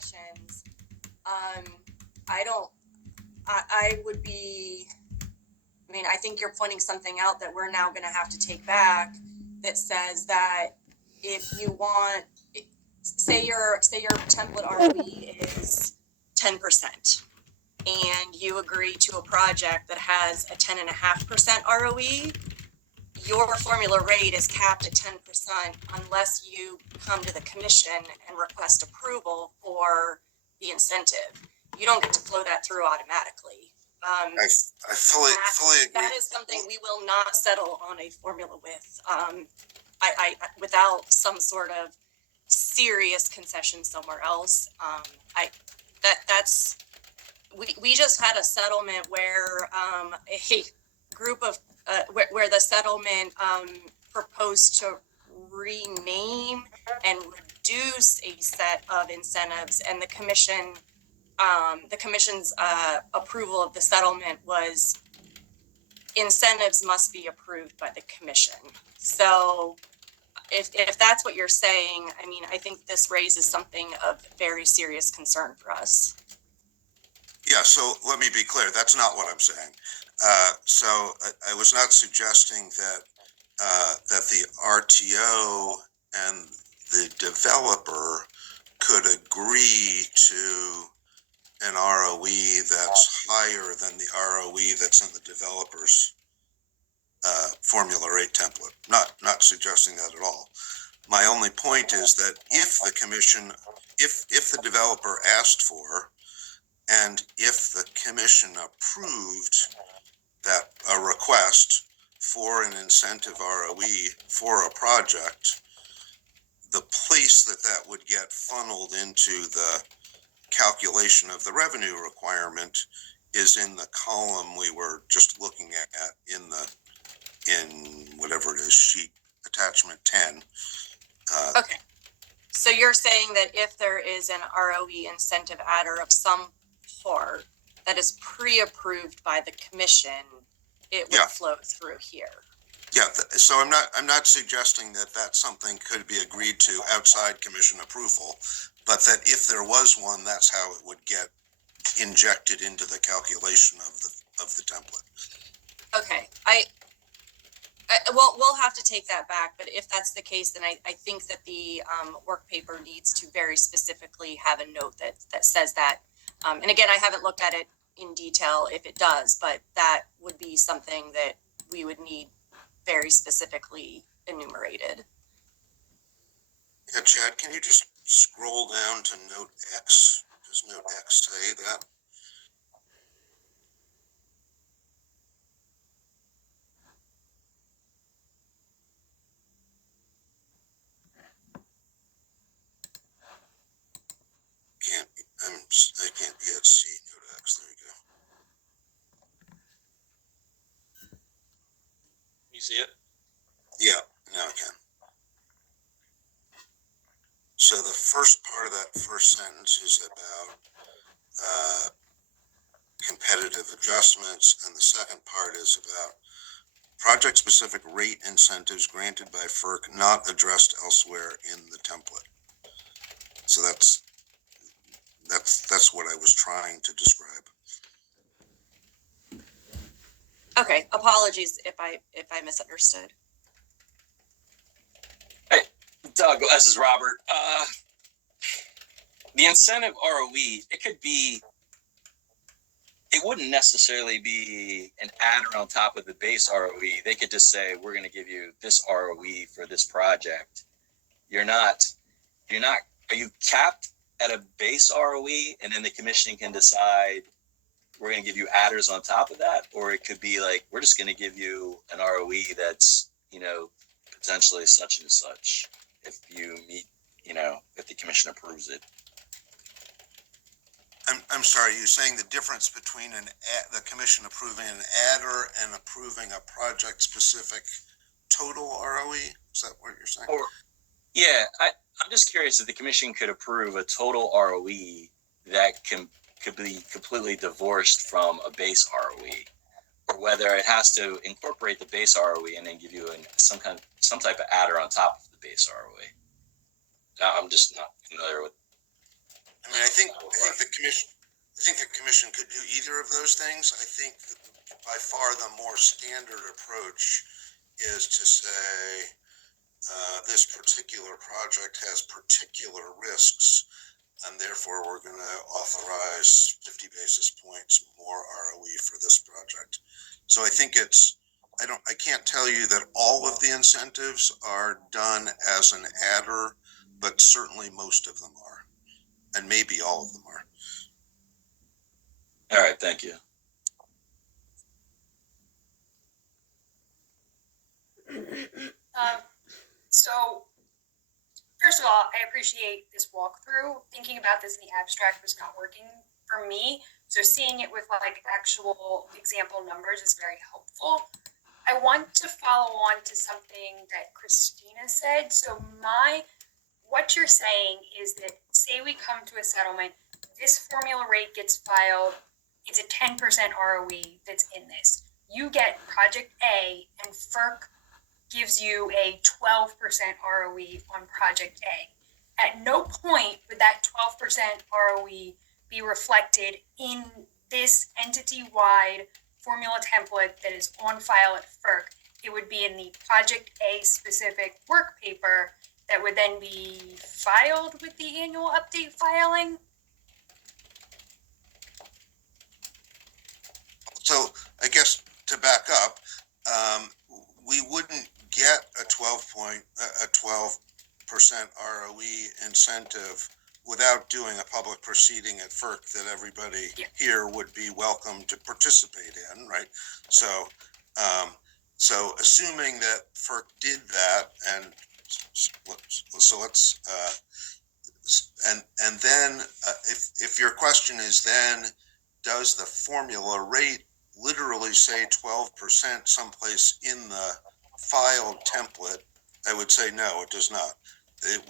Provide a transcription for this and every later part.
concessions, I don't, I would be, I mean, I think you're pointing something out that we're now gonna have to take back that says that if you want, say your template ROE is 10%, and you agree to a project that has a 10.5% ROE, your formula rate is capped at 10% unless you come to the commission and request approval for the incentive. You don't get to flow that through automatically. I fully agree. That is something we will not settle on a formula with. I without some sort of serious concession somewhere else. We just had a settlement where a group of where the settlement proposed to rename and reduce a set of incentives, and the commission's approval of the settlement was incentives must be approved by the commission. So if that's what you're saying, I mean, I think this raises something of very serious concern for us. Yeah, so let me be clear. That's not what I'm saying. So I was not suggesting that that the RTO and the developer could agree to an ROE that's higher than the ROE that's in the developer's formula rate template. Not suggesting that at all. My only point is that if the commission, if the developer asked for, and if the commission approved that a request for an incentive ROE for a project, the place that that would get funneled into the calculation of the revenue requirement is in the column we were just looking at in whatever it is, sheet attachment 10. Okay. So you're saying that if there is an ROE incentive adder of some part that is pre-approved by the commission, it would flow through here. Yeah, so I'm not suggesting that that's something could be agreed to outside commission approval, but that if there was one, that's how it would get injected into the calculation of the template. Okay, well, we'll have to take that back, but if that's the case, then I think that the work paper needs to very specifically have a note that says that. And again, I haven't looked at it in detail if it does, but that would be something that we would need very specifically enumerated. Yeah, Chad, can you just scroll down to note X? Does note X say that? I can't yet see note X. There you go. You see it? Yeah, now I can. So the first part of that first sentence is about competitive adjustments, and the second part is about project-specific rate incentives granted by FERC not addressed elsewhere in the template. So that's what I was trying to describe. Okay, apologies if I misunderstood. Hey, Doug, this is Robert. The incentive ROE, it wouldn't necessarily be an adder on top of the base ROE. They could just say, we're going to give you this ROE for this project. Are you capped at a base ROE, and then the commission can decide we're going to give you adders on top of that? Or it could be like, we're just going to give you an ROE that's, potentially such and such if you meet, if the commission approves it. I'm sorry, you're saying the difference between the commission approving an adder and approving a project-specific total ROE? Is that what you're saying? I'm just curious if the commission could approve a total ROE that could be completely divorced from a base ROE, or whether it has to incorporate the base ROE and then give you some type of adder on top of the base ROE. I'm just not familiar with I mean, I think the commission could do either of those things. I think by far the more standard approach is to say, this particular project has particular risks, and therefore we're going to authorize 50 basis points more ROE for this project. So I think I can't tell you that all of the incentives are done as an adder, but certainly most of them are, and maybe all of them are. All right, thank you. So, first of all, I appreciate this walkthrough. Thinking about this in the abstract was not working for me. So seeing it with like actual example numbers is very helpful. I want to follow on to something that Christina said. So what you're saying is that say we come to a settlement, this formula rate gets filed, it's a 10% ROE that's in this. You get project A and FERC gives you a 12% ROE on project A. At no point would that 12% ROE be reflected in this entity-wide formula template that is on file at FERC. It would be in the project A specific work paper that would then be filed with the annual update filing. So I guess to back up, we wouldn't get a 12% ROE incentive without doing a public proceeding at FERC that everybody here would be welcome to participate in, right? So, so assuming that FERC did that, and so let's, and then if your question is then, does the formula rate literally say 12% someplace in the filed template? I would say no, it does not.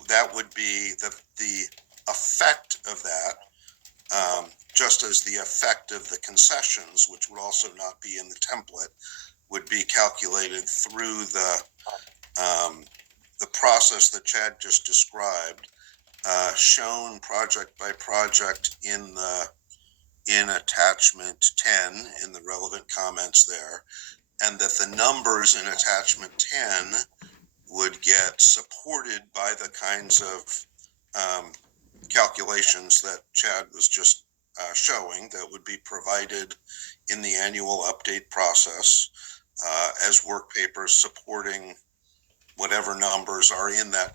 That would be the effect of that, just as the effect of the concessions, which would also not be in the template, would be calculated through the process that Chad just described, shown project by project in attachment 10 in the relevant comments there, and that the numbers in attachment 10 would get supported by the kinds of calculations that Chad was just showing that would be provided in the annual update process as work papers supporting whatever numbers are in that